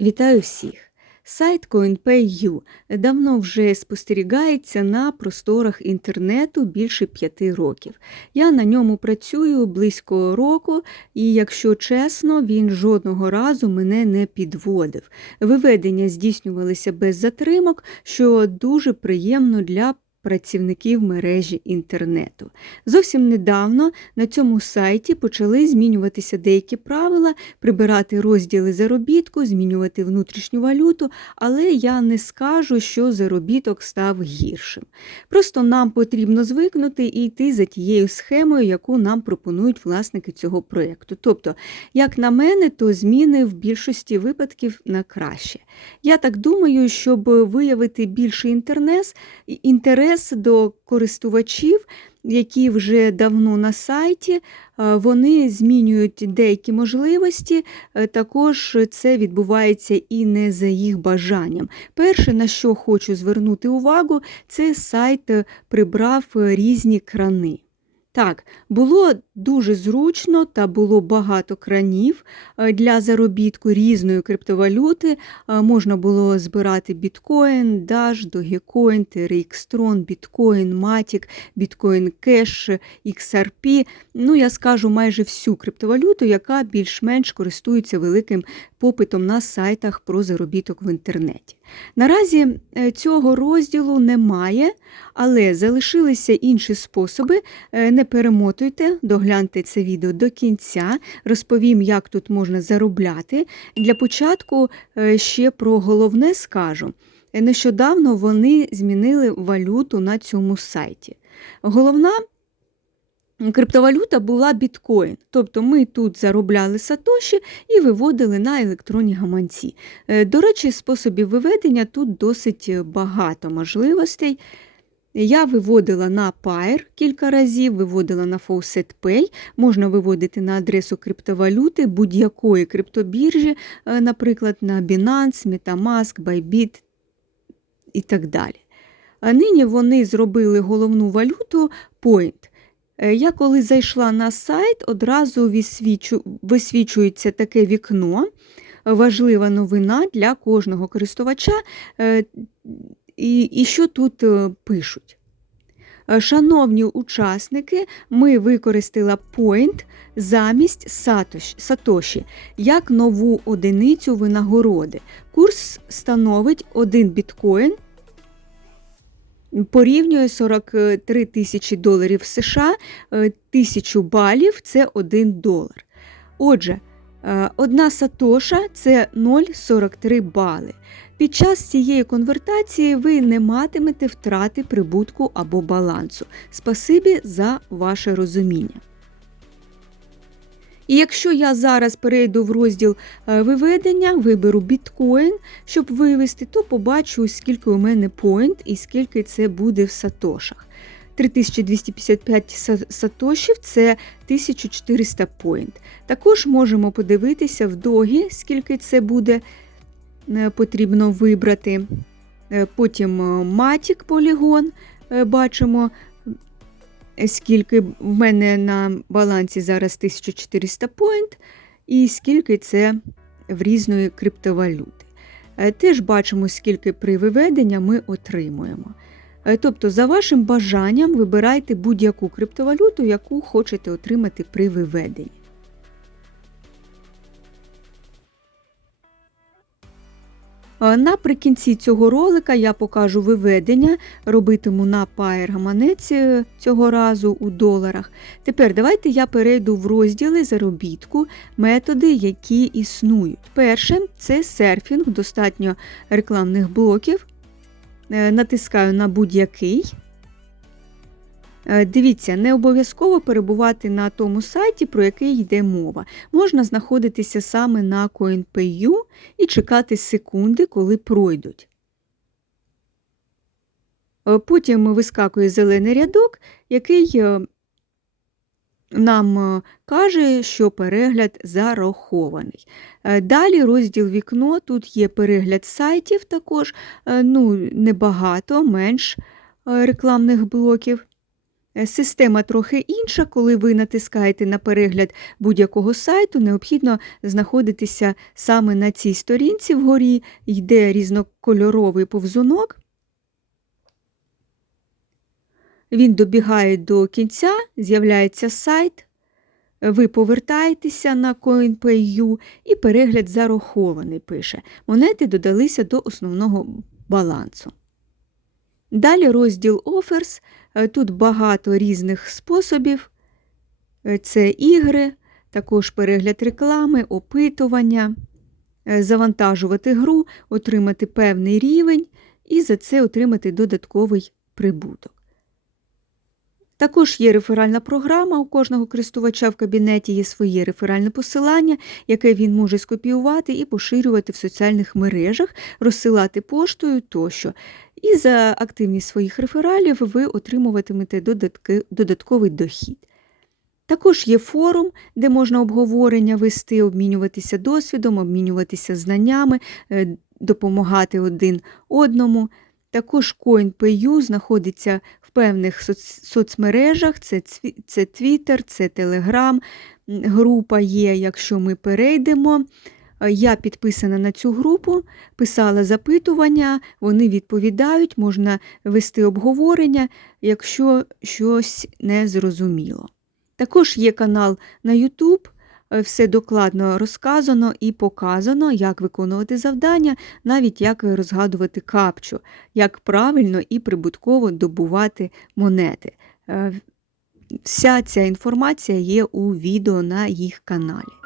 Вітаю всіх! Сайт CoinPay.u давно вже спостерігається на просторах інтернету більше п'яти років. Я на ньому працюю близько року, і, якщо чесно, він жодного разу мене не підводив. Виведення здійснювалися без затримок, що дуже приємно для працівників мережі інтернету. Зовсім недавно на цьому сайті почали змінюватися деякі правила, прибирати розділи заробітку, змінювати внутрішню валюту, але я не скажу, що заробіток став гіршим. Просто нам потрібно звикнути і йти за тією схемою, яку нам пропонують власники цього проєкту. Тобто, як на мене, то зміни в більшості випадків на краще. Я так думаю, щоб виявити більший інтерес, інтерес до користувачів, які вже давно на сайті, е, вони змінюють деякі можливості, е, також це відбувається і не за їх бажанням. Перше, на що хочу звернути увагу, це сайт е, прибрав різні крани. Так, було дуже зручно та було багато кранів е, для заробітку різної криптовалюти. Е, можна було збирати біткоін, Dash, Dogecoin, TRX Tron, біткоін, Matic, біткоін Cash, XRP. Ну, я скажу майже всю криптовалюту, яка більш-менш користується великим попитом на сайтах про заробіток в інтернеті. Наразі е, цього розділу немає, але залишилися інші способи. Не перемотуйте, догляньте це відео до кінця, розповім, як тут можна заробляти. Для початку е, ще про головне скажу. Нещодавно вони змінили валюту на цьому сайті. Головна Криптовалюта була біткоін, тобто ми тут заробляли сатоші і виводили на електронні гаманці. Е, до речі, способів виведення тут досить багато можливостей. Я виводила на Pair кілька разів, виводила на Faucet Pay, можна виводити на адресу криптовалюти будь-якої криптобіржі, е, наприклад, на Binance, Metamask, Bybit і так далі. А нині вони зробили головну валюту Point. Е, я коли зайшла на сайт, одразу висвічується таке вікно, важлива новина для кожного користувача. Е, і, і що тут е, пишуть? Шановні учасники, ми використали Point замість Сатоші як нову одиницю винагороди. Курс становить 1 біткоін порівнює 43 тисячі доларів США, е, тисячу балів це 1 долар. Отже, е, одна сатоша це 0,43 бали. Під час цієї конвертації ви не матимете втрати прибутку або балансу. Спасибі за ваше розуміння. І якщо я зараз перейду в розділ е, виведення, виберу біткоін, щоб вивести, то побачу, скільки у мене поінт і скільки це буде в сатошах. 3255 сатошів це 1400 поінт. Також можемо подивитися в догі, скільки це буде потрібно вибрати. Е, потім Matic полігон бачимо скільки в мене на балансі зараз 1400 поінт, і скільки це в різної криптовалюти. Е, теж бачимо, скільки при виведенні ми отримуємо. Е, тобто, за вашим бажанням вибирайте будь-яку криптовалюту, яку хочете отримати при виведенні. Наприкінці цього ролика я покажу виведення, робитиму на Pair гаманець е, цього разу у доларах. Тепер давайте я перейду в розділи заробітку, методи, які існують. Перше це серфінг, достатньо рекламних блоків. Е, натискаю на будь-який. Е, дивіться, не обов'язково перебувати на тому сайті, про який йде мова. Можна знаходитися саме на CoinPay.u і чекати секунди, коли пройдуть. Е, потім вискакує зелений рядок, який е, нам каже, що перегляд зарахований. Далі розділ вікно, тут є перегляд сайтів також, ну, небагато, менш рекламних блоків. Е, Система трохи інша, коли ви натискаєте на перегляд будь-якого сайту, необхідно знаходитися саме на цій сторінці вгорі, йде різнокольоровий повзунок. Він добігає до кінця, з'являється сайт, ви повертаєтеся на CoinPay.u і перегляд зарахований пише. Монети додалися до основного балансу. Далі розділ Offers. Е, Тут багато різних способів. Е, Це ігри, також перегляд реклами, опитування, е, завантажувати гру, отримати певний рівень і за це отримати додатковий прибуток. Також є реферальна програма. У кожного користувача в кабінеті є своє реферальне посилання, яке він може скопіювати і поширювати в соціальних мережах, розсилати поштою тощо. І за активність своїх рефералів ви отримуватимете додатковий дохід. Також є форум, де можна обговорення вести, обмінюватися досвідом, обмінюватися знаннями, е, допомагати один одному. Також CoinPay.u знаходиться в певних соц- соцмережах, це, цві- це Twitter, це Telegram, група є, якщо ми перейдемо. Я підписана на цю групу, писала запитування, вони відповідають, можна вести обговорення, якщо щось не зрозуміло. Також є канал на YouTube, все докладно розказано і показано, як виконувати завдання, навіть як розгадувати капчу, як правильно і прибутково добувати монети. Е, Вся ця інформація є у відео на їх каналі.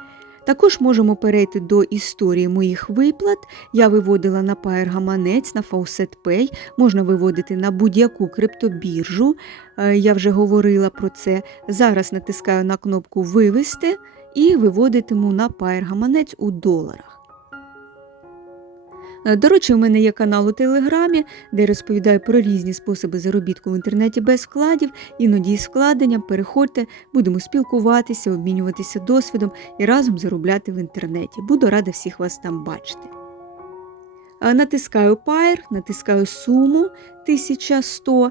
Також можемо перейти до історії моїх виплат. Я виводила на Pair гаманець, на Faucet Pay, можна виводити на будь-яку криптобіржу. Е, Я вже говорила про це. Зараз натискаю на кнопку Вивести і виводитиму на Pair гаманець у доларах. Е, До речі, у мене є канал у Телеграмі, де я розповідаю про різні способи заробітку в інтернеті без вкладів, іноді із вкладенням. Переходьте, будемо спілкуватися, обмінюватися досвідом і разом заробляти в інтернеті. Буду рада всіх вас там бачити. Е, Натискаю Pair, натискаю суму 1100, е,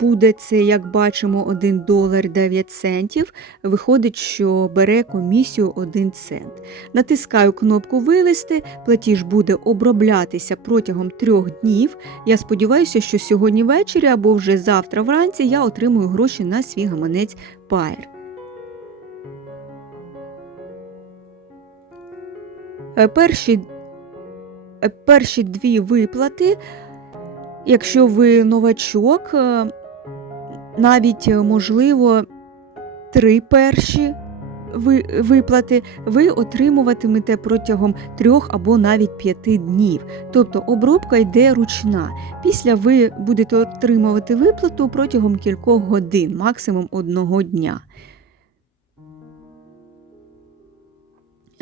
буде це, як бачимо, 1 долар 9 центів. Виходить, що бере комісію 1 цент. Натискаю кнопку Вивести, платіж буде оброблятися протягом трьох днів. Я сподіваюся, що сьогодні ввечері або вже завтра вранці я отримую гроші на свій гаманець Pair. Е, Перші, е, перші дві виплати, якщо ви новачок, е, навіть е, можливо три перші виплати ви отримуватимете протягом трьох або навіть п'яти днів. Тобто обробка йде ручна. Після ви будете отримувати виплату протягом кількох годин, максимум одного дня.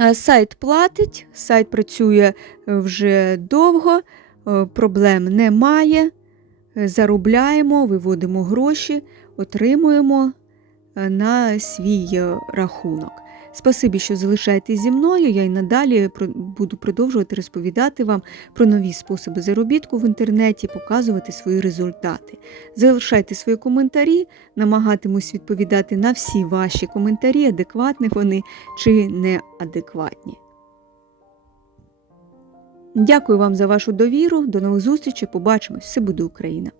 Е, Сайт платить, сайт працює вже довго, проблем немає. Е, Заробляємо, виводимо гроші, отримуємо е, на свій е, рахунок. Спасибі, що залишаєтесь зі мною. Я й надалі буду продовжувати розповідати вам про нові способи заробітку в інтернеті, показувати свої результати. Залишайте свої коментарі, намагатимусь відповідати на всі ваші коментарі, адекватні вони чи неадекватні. Дякую вам за вашу довіру. До нових зустрічей. Побачимось. Все буде Україна!